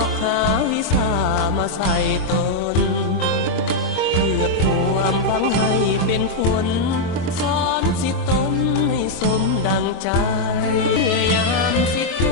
อกหาวิสามาใส่ตนเพื่อความหวังให้เป็นผลสอนสิตนให้สมดังใจพยายามสิโย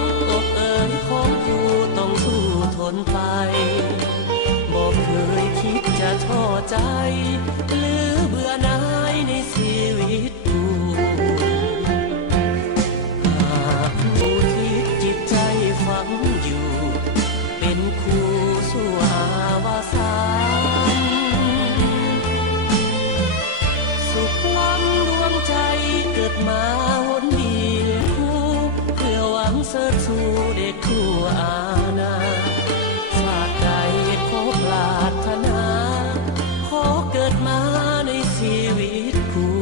งอกเอ๋ยของผู้ต้องสู้ทนไปบอกเคยคิดจะท้อใจหรือเบื่อหน่ายในชีวิตฝังอยู่เป็นคู่สู่อาวสานสุขล้ำดวงใจเกิดมาหนเดียวเพื่อหวังเสริฐสู่เด็กคู่อาณาชาติใดขอปรารถนาขอเกิดมาในชีวิตคู่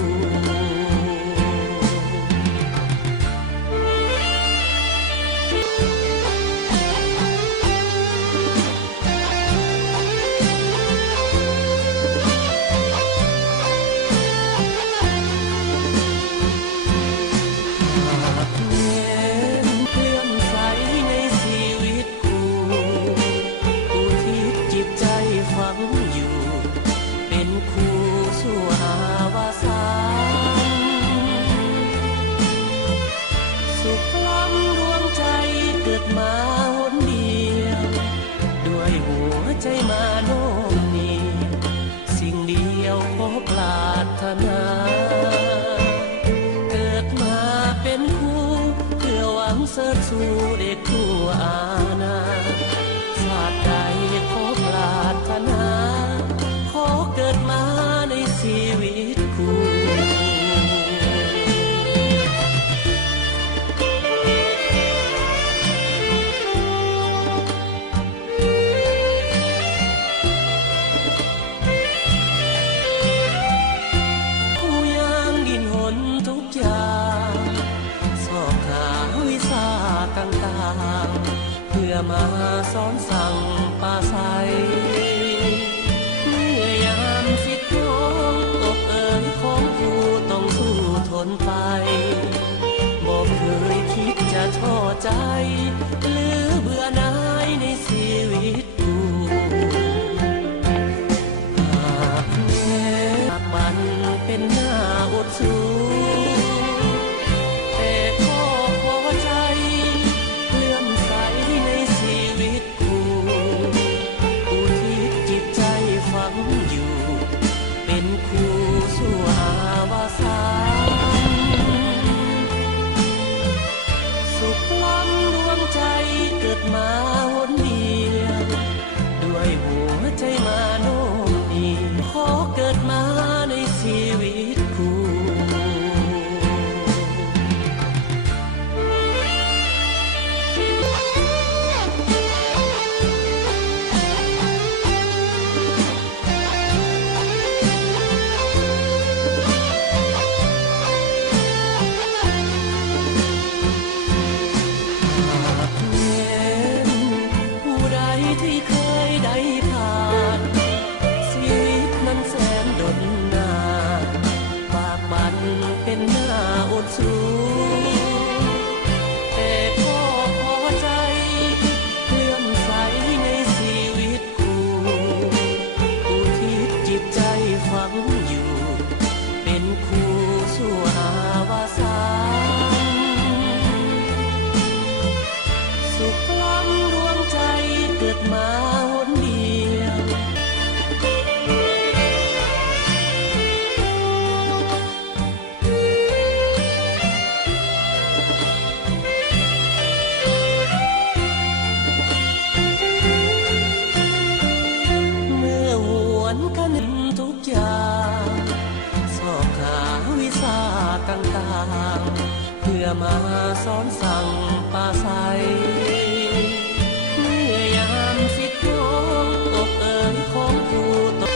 ใจมาโน่นนี่สิ่งเดียวขอปรารถนาเกิดมาเป็นคู่เพื่อหวังเสริฐสู่เด็กคู่อาณาชาติใดขอปรารถนาขอเกิดมาในชีวิตคู่เพื่อมาสอนสั่งปาใสเมื่อยามสิทธิ์น้องอกเอ๋ยของผู้ต้องสู้ทนไปบอกเคยคิดจะท้อใจหรือเบื่อหน่ายในชีวิตคู่หากแม้มันเป็นหน้าอดสู้มาหนเดียวด้วยหัวใจมาโน่นนี่ขอเกิดมาในชีวิตคู่ที่เคยได้ผ่านชีวิตนั้นแสนดนนานปากมันเป็นหน้าอดสู้แต่ก็พอใจเลื่อมใสในชีวิตคู่อุทิศจิตใจฝังอยู่เป็นคู่สู่อาวสานสุขล้ำดวงใจเกิดมาหนเดียวเมื่อหวนกันทุกอย่างสอบหาวิชาต่างๆเพื่อมาสอนสั่งปาใสของผู้ตก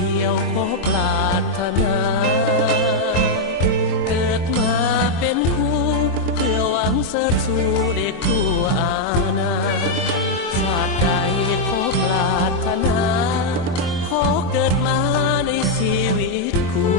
ดียวขอปรารถนาเกิดมาเป็นคู่เพื่อหวังเสริญสู่เด็กทั่วอาณาชาติใดขอปรารถนาขอเกิดมาในชีวิตคู่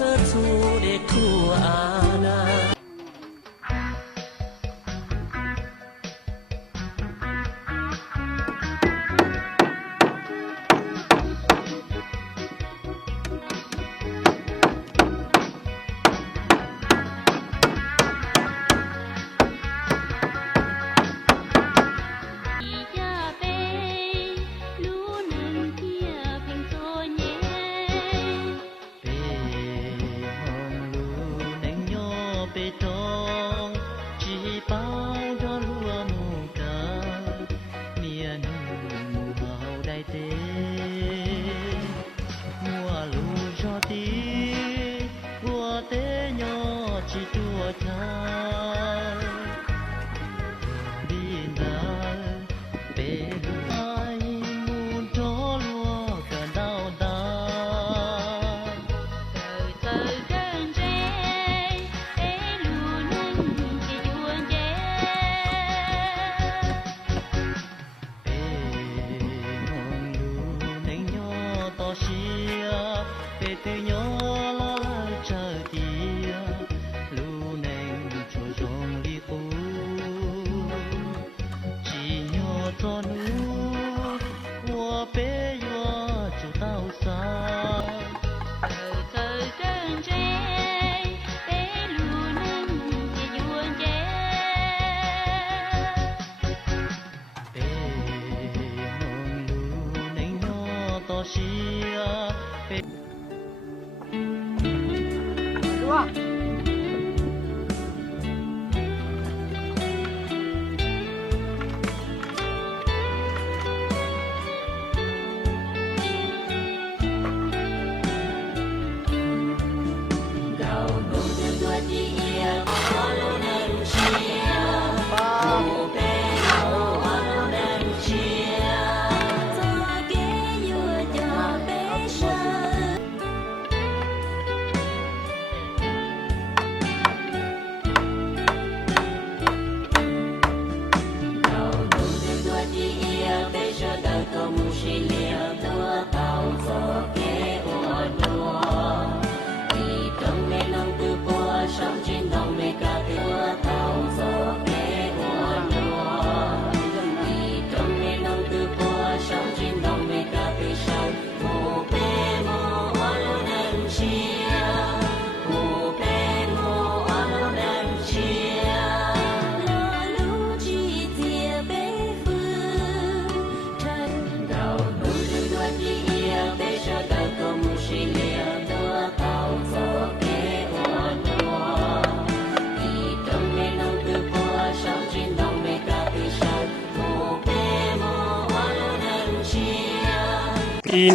เสิร์ชสู่เด็กทั่วอาณา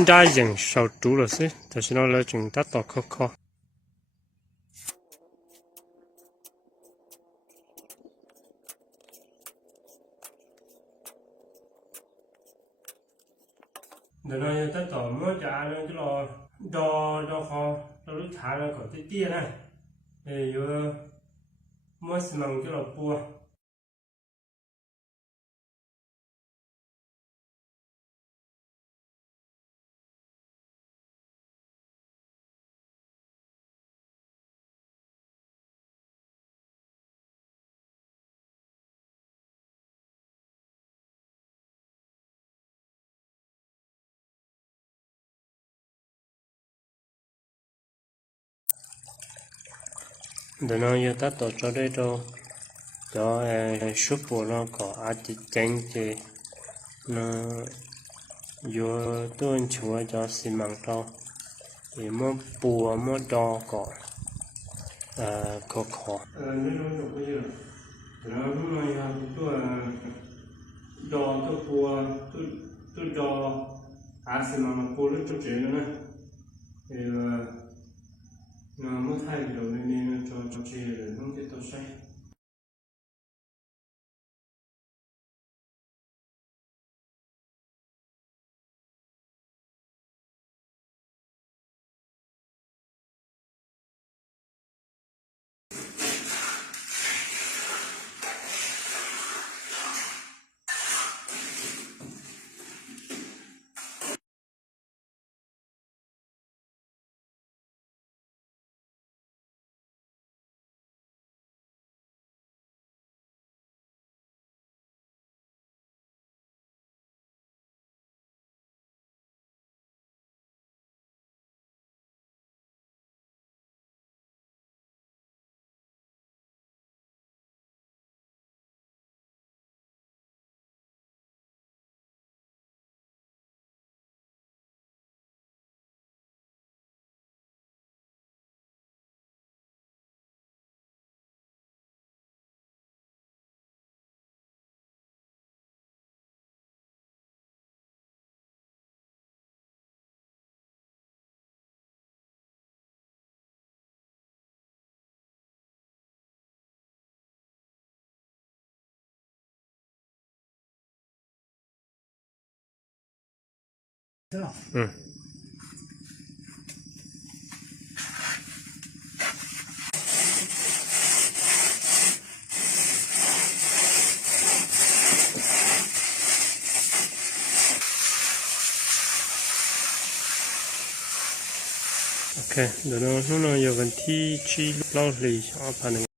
应该人少多了是，就是那了种大可靠。เดี๋ยวเราจะตัดต่อเมื่อจะเราจะรอดอคอเรารู้ฐานเราก็เตี้ยๆนะอยู่เมื่อสมังจะเราปัวเดี๋ยวเราจะตัดต่อจะได้cho số phụ nó có tranh chế nó vô tuần chúa cho xi măng to thì mua bùa mua đo có khó nên nó được bây giờ nó lúc này tôi đo tôi bùa tôi đo xi măng bùa lúc tôi chế nữa thì nó mất hai điều nên cho chế rồi không thể tôi sayโอเคเดี๋ยวเราอยู่กันที่ชีเล่าลีชอบพัน